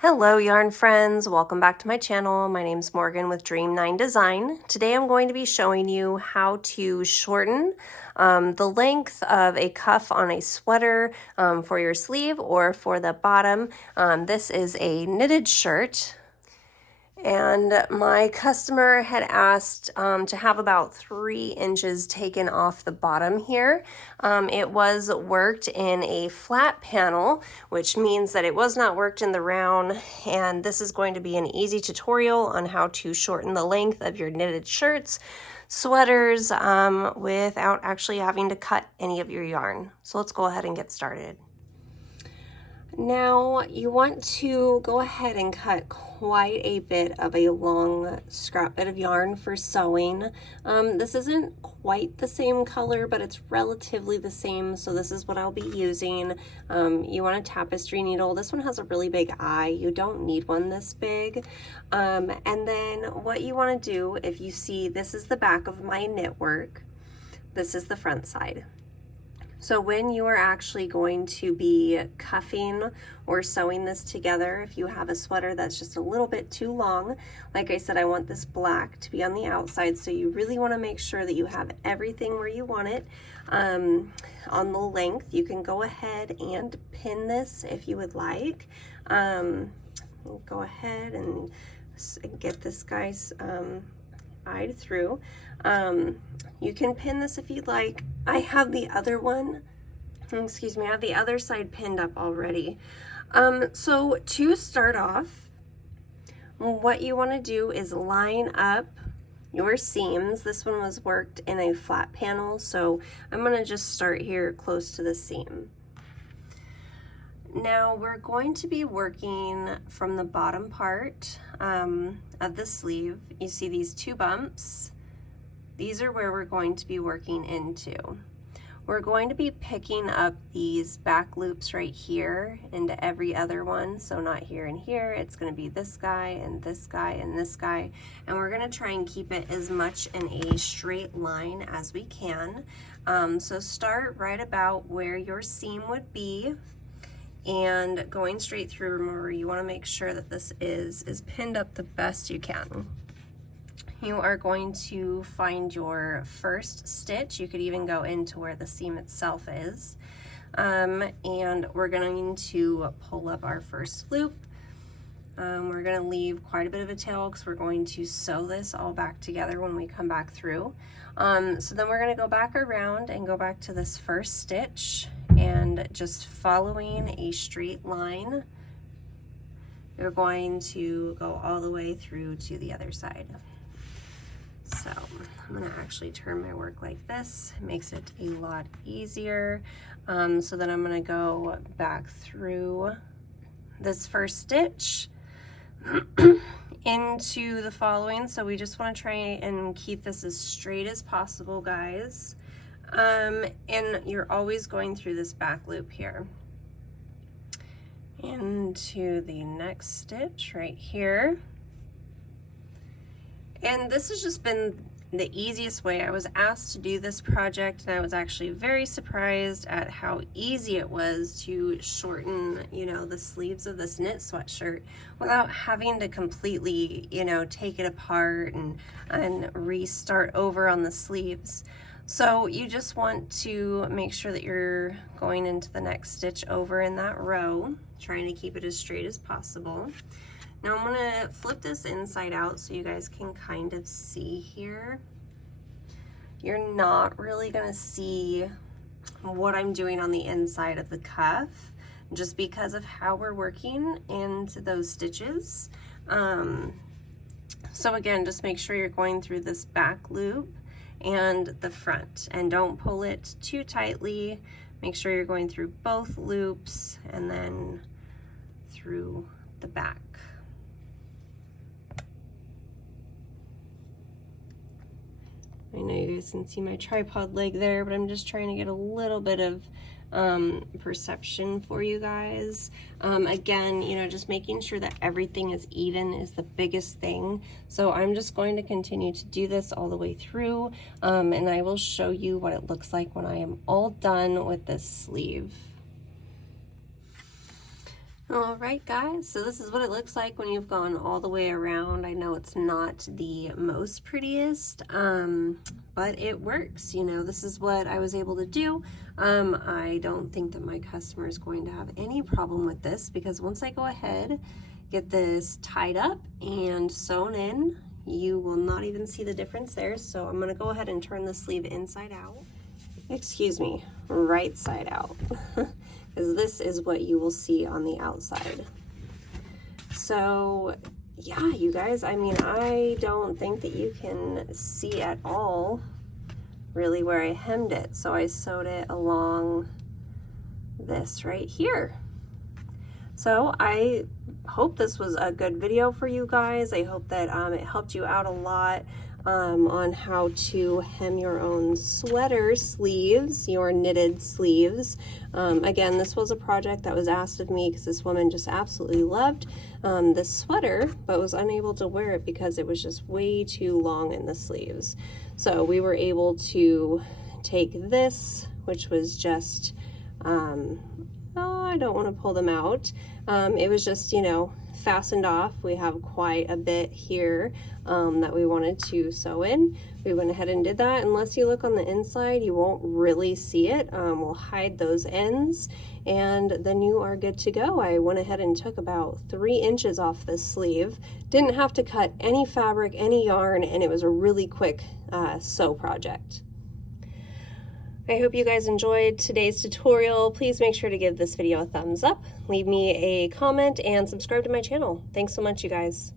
Hello yarn friends, welcome back to my channel. My name's Morgan with Dream 9 Design. Today I'm going to be showing you how to shorten the length of a cuff on a sweater for your sleeve or for the bottom. This is a knitted shirt. And my customer had asked to have about 3 inches taken off the bottom here. It was worked in a flat panel, which means that it was not worked in the round. And this is going to be an easy tutorial on how to shorten the length of your knitted shirts, sweaters, without actually having to cut any of your yarn. So let's go ahead and get started. Now you want to go ahead and cut quite a bit of a long scrap bit of yarn for sewing. This isn't quite the same color, but it's relatively the same, so this is what I'll be using. You want a tapestry needle. This one has a really big eye. You don't need one this big. And then what you want to do, if you see, this is the back of my knit work. This is the front side. So when you are actually going to be cuffing or sewing this together, if you have a sweater that's just a little bit too long, like I said, I want this black to be on the outside, so you really want to make sure that you have everything where you want it. On the length, you can go ahead and pin this if you would like. Go ahead and get this guy's eyed through. You can pin this if you'd like. I have the other one, excuse me, I have the other side pinned up already. So to start off, what you want to do is line up your seams. This one was worked in a flat panel, so I'm going to just start here close to the seam. Now we're going to be working from the bottom part of the sleeve. You see these 2 bumps. These are where we're going to be working into. We're going to be picking up these back loops right here into every other one. So not here and here, it's going to be this guy and this guy and this guy. And we're going to try and keep it as much in a straight line as we can. So start right about where your seam would be and going straight through. Remember, you want to make sure that this is pinned up the best you can. You are going to find your first stitch. You could even go into where the seam itself is. And we're going to pull up our first loop. We're going to leave quite a bit of a tail because we're going to sew this all back together when we come back through. So then we're going to go back around and go back to this first stitch, and just following a straight line, you're going to go all the way through to the other side. So I'm going to actually turn my work like this. It makes it a lot easier. So then I'm going to go back through this first stitch into the following. So we just want to try and keep this as straight as possible, guys. And you're always going through this back loop here into the next stitch right here. And this has just been the easiest way. I was asked to do this project, and I was actually very surprised at how easy it was to shorten, the sleeves of this knit sweatshirt without having to completely, take it apart and restart over on the sleeves. So you just want to make sure that you're going into the next stitch over in that row, trying to keep it as straight as possible. Now I'm going to flip this inside out so you guys can kind of see here. You're not really going to see what I'm doing on the inside of the cuff just because of how we're working into those stitches. So again, just make sure you're going through this back loop and the front, and don't pull it too tightly. Make sure you're going through both loops and then through the back. I know you guys can see my tripod leg there, but I'm just trying to get a little bit of perception for you guys. Again, just making sure that everything is even is the biggest thing. So I'm just going to continue to do this all the way through, and I will show you what it looks like when I am all done with this sleeve. All right, guys, so this is what it looks like when you've gone all the way around. I know it's not the most prettiest, but it works. You know, this is what I was able to do. I don't think that my customer is going to have any problem with this, because once I go ahead, get this tied up and sewn in, you will not even see the difference there. So I'm gonna go ahead and turn the sleeve inside out. Excuse me, right side out. Because this is what you will see on the outside. So yeah, you guys, I mean, I don't think that you can see at all really where I hemmed it. So I sewed it along this right here. So I hope this was a good video for you guys. I hope that it helped you out a lot on how to hem your own sweater sleeves, your knitted sleeves. Again, this was a project that was asked of me because this woman just absolutely loved this sweater, but was unable to wear it because it was just way too long in the sleeves. So we were able to take this, which was just, I don't want to pull them out. It was just, you know, fastened off. We have quite a bit here that we wanted to sew in. We went ahead and did that. Unless you look on the inside, you won't really see it. We'll hide those ends and then you are good to go. I went ahead and took about 3 inches off this sleeve. Didn't have to cut any fabric, any yarn, and it was a really quick sew project. I hope you guys enjoyed today's tutorial. Please make sure to give this video a thumbs up, leave me a comment, and subscribe to my channel. Thanks so much, you guys.